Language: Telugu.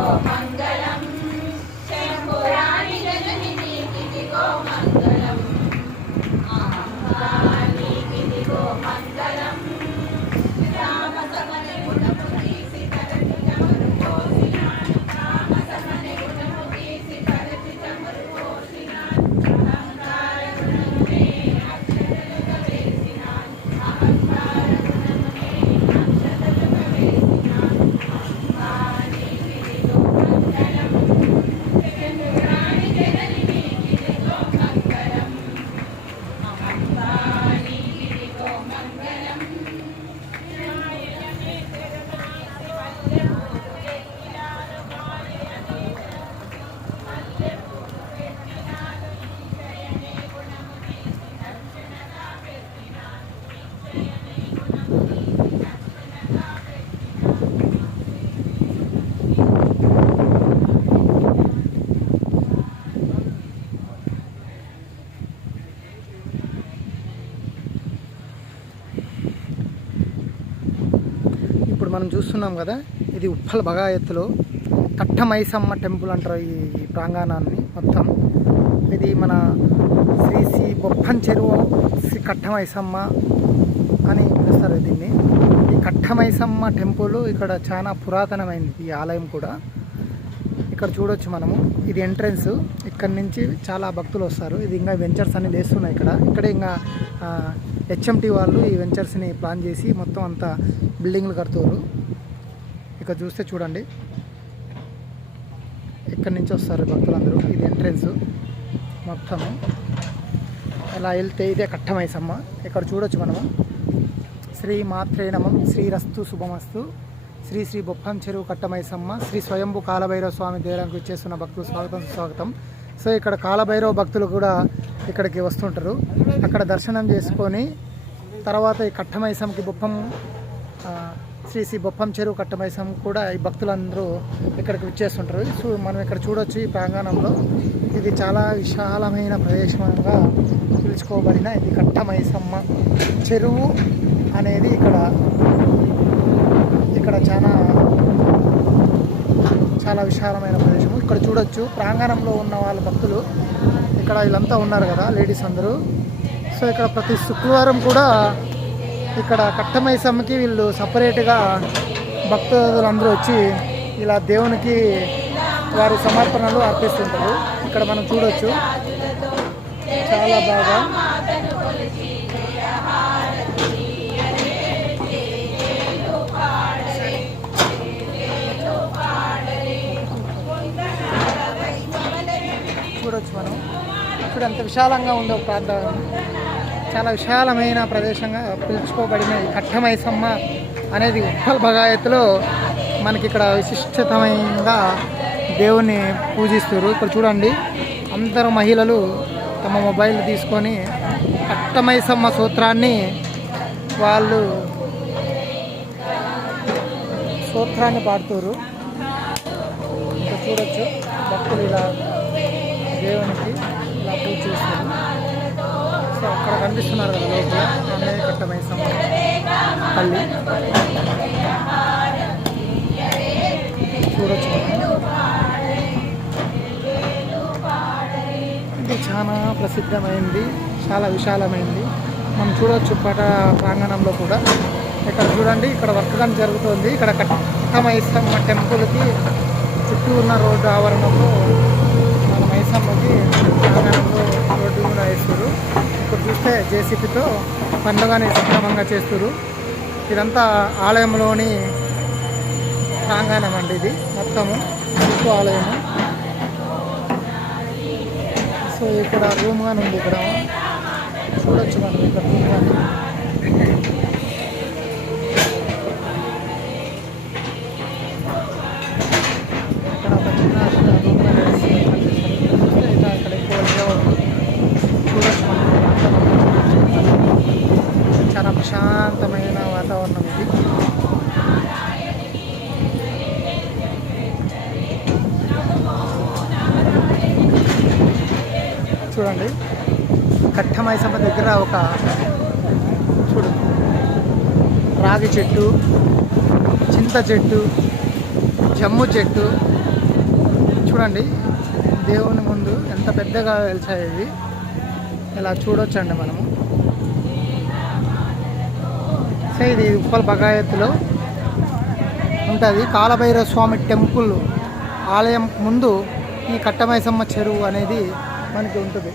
మంగళం శంభురాణి జనని కిదిగో మంగళం అంబాని కిదిగో మంగళం రామ సమనే గుణము తీసి తరచి చమరు పోసిన రామ సమనే గుణము తీసి తరచి చమరు పోసిన అహంకార గుణమునే అక్షతలుగా వేసిన అహంకార గుణమునే అక్షతలుగా వేసిన అంబాని కిదిగో మంగళం శంభురాణి జనని కిదిగో మంగళం అంబాని కిదిగో మంగళం ఇప్పుడు మనం చూస్తున్నాం కదా, ఇది ఉప్పల్ బగాయత్తులో కట్టమైసమ్మ టెంపుల్ అంటారు ఈ ప్రాంగణాన్ని మొత్తం. ఇది మన శ్రీ బొప్పం చెరువు శ్రీ కట్టమైసమ్మ అని పిలుస్తారు దీన్ని. ఈ కట్టమైసమ్మ టెంపుల్ ఇక్కడ చాలా పురాతనమైంది ఈ ఆలయం కూడా. ఇక్కడ చూడొచ్చు మనము, ఇది ఎంట్రన్స్. ఇక్కడ నుంచి చాలా భక్తులు వస్తారు. ఇది ఇంకా వెంచర్స్ అన్ని లేస్తున్నాయి ఇక్కడ ఇంకా హెచ్ఎంటీ వాళ్ళు ఈ వెంచర్స్ని ప్లాన్ చేసి మొత్తం అంతా బిల్డింగ్లు కడుతున్నారు. ఇక్కడ చూస్తే చూడండి, ఇక్కడి నుంచి వస్తారు భక్తులందరూ. ఇది ఎంట్రన్స్ మొత్తము. అలా వెళ్తే ఇదే కట్టమైసమ్మ. ఇక్కడ చూడొచ్చు మనము, శ్రీ మాత్రే నమః, శ్రీరస్తు శుభమస్తు, శ్రీ శ్రీ బొప్పం చెరువు కట్టమైసమ్మ, శ్రీ స్వయంభు కాలభైరవ స్వామి దేవాలయానికి వచ్చేస్తున్న భక్తులు స్వాగతం సుస్వాగతం. సో ఇక్కడ కాలభైరవ భక్తులు కూడా ఇక్కడికి వస్తుంటారు. అక్కడ దర్శనం చేసుకొని తర్వాత ఈ కట్టమైసమ్మకి శ్రీ శ్రీ బొప్పం చెరువు కట్టమైసం కూడా ఈ భక్తులందరూ ఇక్కడికి వచ్చేస్తుంటారు. సో మనం ఇక్కడ చూడొచ్చు ఈ ప్రాంగణంలో ఇది చాలా విశాలమైన ప్రదేశంగా పిలుచుకోబడిన ఇది కట్టమైసమ్మ చెరువు అనేది ఇక్కడ చాలా విశాలమైన ప్రదేశము. ఇక్కడ చూడొచ్చు ప్రాంగణంలో ఉన్న వాళ్ళ భక్తులు ఇక్కడ వీళ్ళంతా ఉన్నారు కదా, లేడీస్ అందరూ. సో ఇక్కడ ప్రతి శుక్రవారం కూడా ఇక్కడ కట్టమైసమ్మకి వీళ్ళు సపరేట్గా భక్తులందరూ వచ్చి ఇలా దేవునికి వారి సమర్పణలు అర్పిస్తుంటారు. ఇక్కడ మనం చూడొచ్చు చాలా బాగా. చూడొచ్చు మనం ఇక్కడ ఎంత విశాలంగా ఉందో ప్రాంతం. చాలా విశాలమైన ప్రదేశంగా పిలుచుకోబడిన ఈ కట్టమైసమ్మ అనేది ఉప్పల్ బగాయత్తులో మనకి ఇక్కడ విశిష్టతమైనగా దేవుని పూజిస్తారు. ఇక్కడ చూడండి, అందరూ మహిళలు తమ మొబైల్ తీసుకొని కట్టమైసమ్మ సూత్రాన్ని పాడుతారు. ఇక్కడ చూడొచ్చు భక్తులు ఇలా దేవునికి ఇలా పూజ చేస్తారు. సో అక్కడ కనిపిస్తున్నారు కదా లోపల అన్నయ్య కట్టమైసమ్మ తల్లి. చూడొచ్చు ఇది చాలా ప్రసిద్ధమైంది, చాలా విశాలమైంది. మనం చూడవచ్చు ప్రాంగణంలో కూడా. ఇక్కడ చూడండి, ఇక్కడ వర్క్ కానీ జరుగుతుంది. ఇక్కడ కట్టమైసమ్మ టెంపుల్కి చుట్టూ ఉన్న రోడ్డు ఆవరణంలో మన మైసమ్మకి ప్రాంగణంలో రోడ్డు కూడా వేస్తారు. ఇప్పుడు చూస్తే జేసీపీతో పండుగని సక్రమంగా చేస్తారు. ఇదంతా ఆలయంలోని ప్రాంగణం అండి. ఇది మొత్తము ఎక్కువ ఆలయము. సో ఇక్కడ రూమ్ కానీ ఉంది. ఇక్కడ చూడొచ్చు మనం ఇక్కడ రూమ్ కానీ. కట్టమైసమ్మ దగ్గర ఒక చూడు రాగి చెట్టు, చింత చెట్టు, జమ్ము చెట్టు చూడండి. దేవుని ముందు ఎంత పెద్దగా వెలిచాయి ఇవి. ఇలా చూడొచ్చండి మనము. సో ఇది ఉప్పల్ బగాయత్తులో ఉంటుంది. కాలభైరవ స్వామి టెంపుల్ ఆలయం ముందు ఈ కట్టమైసమ్మ చెరువు అనేది మనకి ఉంటుంది.